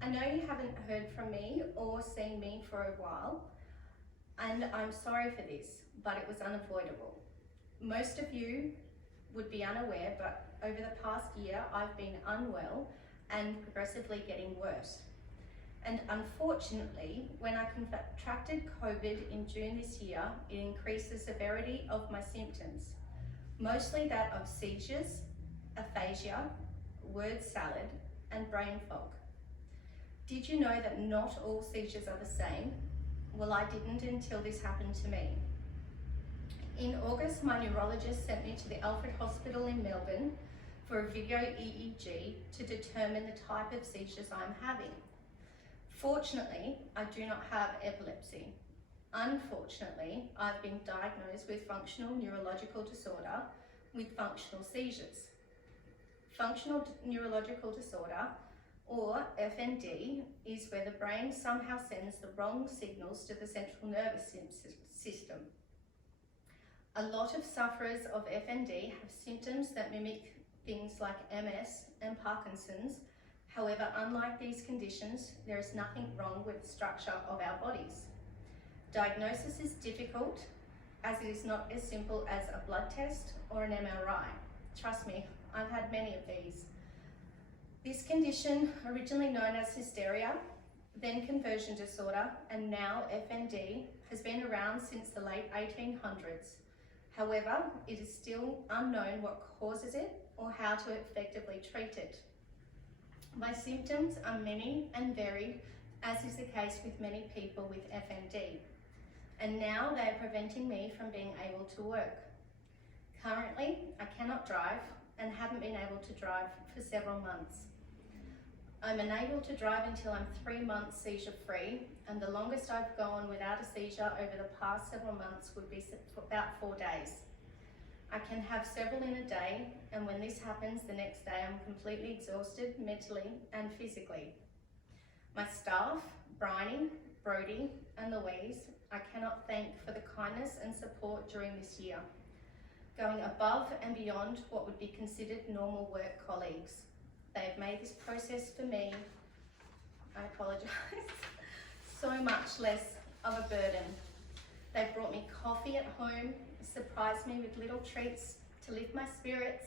I know you haven't heard from me or seen me for a while, and I'm sorry for this, but it was unavoidable. Most of you would be unaware, but over the past year, I've been unwell and progressively getting worse. And unfortunately, when I contracted COVID in June this year, it increased the severity of my symptoms, mostly that of seizures, aphasia, word salad, and brain fog. Did you know that not all seizures are the same? Well, I didn't until this happened to me. In August, my neurologist sent me to the Alfred Hospital in Melbourne for a video EEG to determine the type of seizures I'm having. Fortunately, I do not have epilepsy. Unfortunately, I've been diagnosed with functional neurological disorder with functional seizures. Functional neurological disorder, or FND, is where the brain somehow sends the wrong signals to the central nervous system. A lot of sufferers of FND have symptoms that mimic things like MS and Parkinson's. However, unlike these conditions, there is nothing wrong with the structure of our bodies. Diagnosis is difficult, as it is not as simple as a blood test or an MRI. Trust me, I've had many of these. This condition, originally known as hysteria, then conversion disorder, and now FND, has been around since the late 1800s. However, it is still unknown what causes it or how to effectively treat it. My symptoms are many and varied, as is the case with many people with FND, and now they are preventing me from being able to work. Currently, I cannot drive and haven't been able to drive for several months. I'm unable to drive until I'm 3 months seizure-free, and the longest I've gone without a seizure over the past several months would be about 4 days. I can have several in a day, and when this happens, the next day I'm completely exhausted mentally and physically. My staff, Bryony, Brody, and Louise, I cannot thank for the kindness and support during this year, going above and beyond what would be considered normal work colleagues. They have made this process for me, I apologise, so much less of a burden. They've brought me coffee at home, surprised me with little treats to lift my spirits,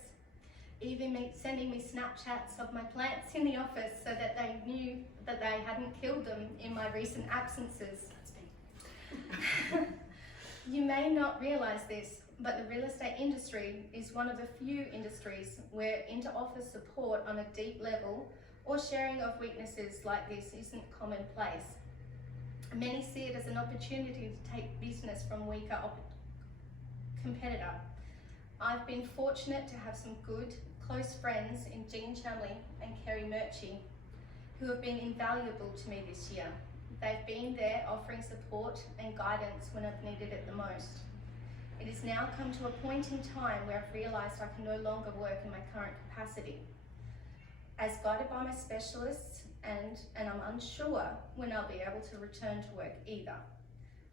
even sending me Snapchats of my plants in the office so that they knew that they hadn't killed them in my recent absences. You may not realise this, but the real estate industry is one of the few industries where inter-office support on a deep level or sharing of weaknesses like this isn't commonplace. Many see it as an opportunity to take business from weaker competitor. I've been fortunate to have some good, close friends in Jean Chumley and Kerry Murchie, who have been invaluable to me this year. They've been there offering support and guidance when I've needed it the most. It has now come to a point in time where I've realised I can no longer work in my current capacity. As guided by my specialists, and I'm unsure when I'll be able to return to work either.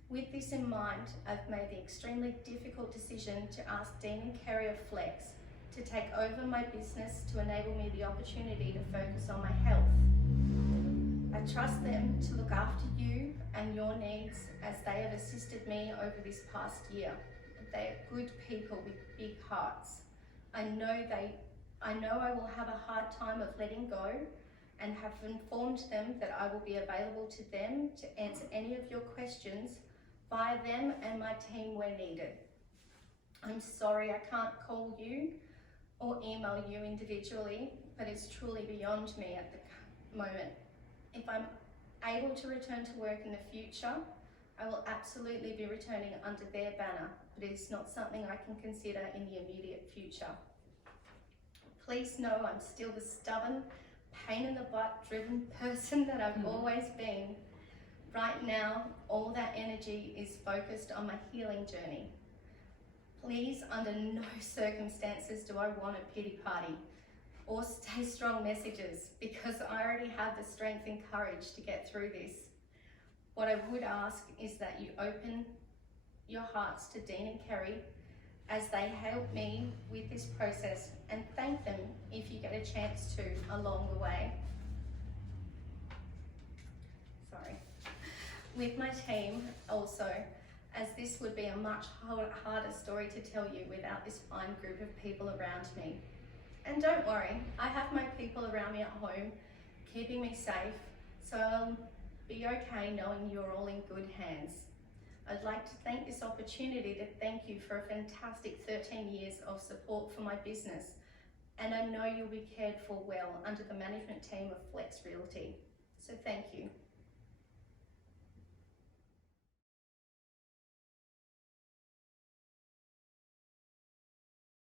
With this in mind, I've made the extremely difficult decision to ask Dean and Kerry of Flex to take over my business to enable me the opportunity to focus on my health. I trust them to look after you and your needs as they have assisted me over this past year. They are good people with big hearts. I know I will have a hard time of letting go, and have informed them that I will be available to them to answer any of your questions via them and my team when needed. I'm sorry I can't call you or email you individually, but it's truly beyond me at the moment. If I'm able to return to work in the future, I will absolutely be returning under their banner, but it is not something I can consider in the immediate future. Please know I'm still the stubborn, pain in the butt driven person that I've always been. Right now, all that energy is focused on my healing journey. Please, under no circumstances do I want a pity party or stay strong messages, because I already have the strength and courage to get through this. What I would ask is that you open your hearts to Dean and Kerry as they help me with this process, and thank them if you get a chance to along the way. with my team also, as this would be a much harder story to tell you without this fine group of people around me. And don't worry, I have my people around me at home keeping me safe, so I'll be okay knowing you're all in good hands. I'd like to take this opportunity to thank you for a fantastic 13 years of support for my business, and I know you'll be cared for well under the management team of Flex Realty. So thank you.